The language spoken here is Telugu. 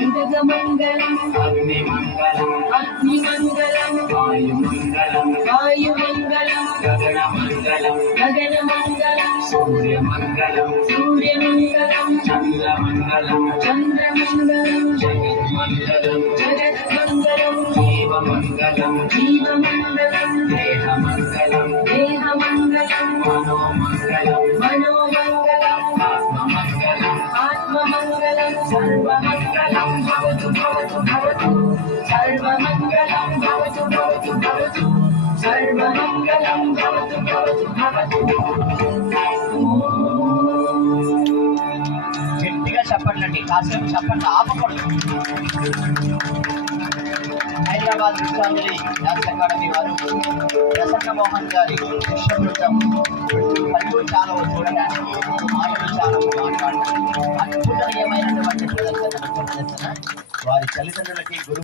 ఉదగమంగళం అగ్నిమంగళం వాయుమంగళం గగనమంగళం సూర్యమంగళం చంద్రమంగళం జగన్మంగళం జీవమంగళం దేహమంగళం మనోమంగళం ఆత్మమంగళం సర్వమంగళం భవతు సర్వమంగళం భవతు సర్వమంగళం భవతు గట్టిగా చెప్పండి, కాసేపు చెప్పండి, ఆపకూడదు. హైదరాబాద్ విశ్వాంజలి డాన్స్ అకాడమీ వారు ప్రసన్న మోహన్ గారి శిష్య బృందం పలువురు చాలా చూడడానికి మాటలు చాలా మాట్లాడడానికి అద్భుతమైనటువంటి ప్రదర్శన వారి తల్లిదండ్రులకి గురువు